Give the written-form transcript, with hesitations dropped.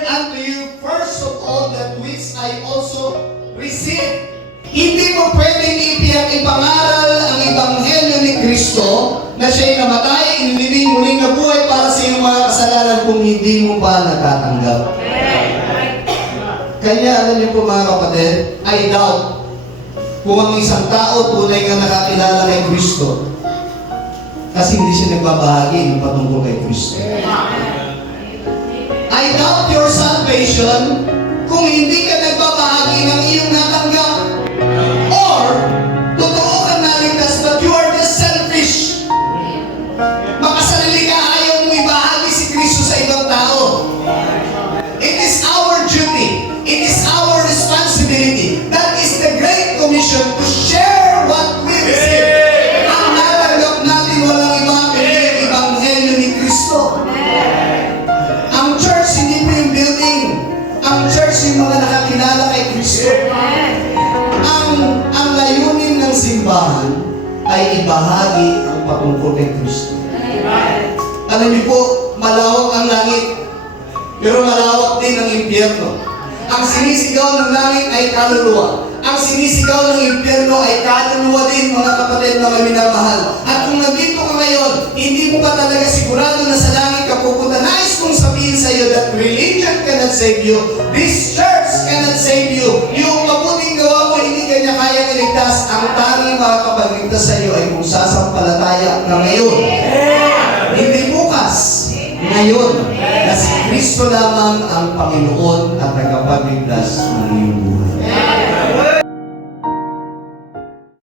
unto you first of all that which I also received. Hindi mo pwedeng ipangaral ang Ebanghelyo ni Kristo na siya'y namatay, inilibing muling nabuhay para sa iyong mga kasalanan kung hindi mo pa natatanggap. Kaya alam niyo po mga kapatid, I doubt kung ang isang tao tunay nga nakakilala kay Kristo kasi hindi siya nagbabahagi ng patungkol kay Kristo. I doubt your salvation kung hindi ka nagbabahagi ng iyong natanggap. Or, totoo ka naligtas but you are just selfish. Makasarili ka, ayaw mo ibahagi si Kristo sa ibang tao. It is our duty. It is our responsibility. That is the Great Commission to share what we receive. Ang natanggap natin walang iba kundi ang Ebanghelyo ni Kristo. Ang church hindi po yung building. Ang church yung mga nakakilala kay Kristo. Ang layunin ng simbahan ay ibahagi ang patungkol kay Kristo. Alam niyo po, malawak ang langit, pero malawak din ang impyerno. Ang sinisigaw ng langit ay kaluluwa. Ang sinisigaw ng impyerno ay kaluluwa din, mga kapatid na minamahal. At kung nandito ka ngayon, hindi mo pa talaga sigurado na sa langit ka pupunta. Nais kong sabihin sa iyo that religion cannot save you. This church cannot save you. Yung mabuting gawa mo, hindi kanya kaya iligtas. Ang tanging makakapagligtas sa iyo ay kung sasampalataya na ngayon. Hindi bukas. Ngayon, na si Kristo lamang ang Panginoon at tagapagligtas ng iyong buhay.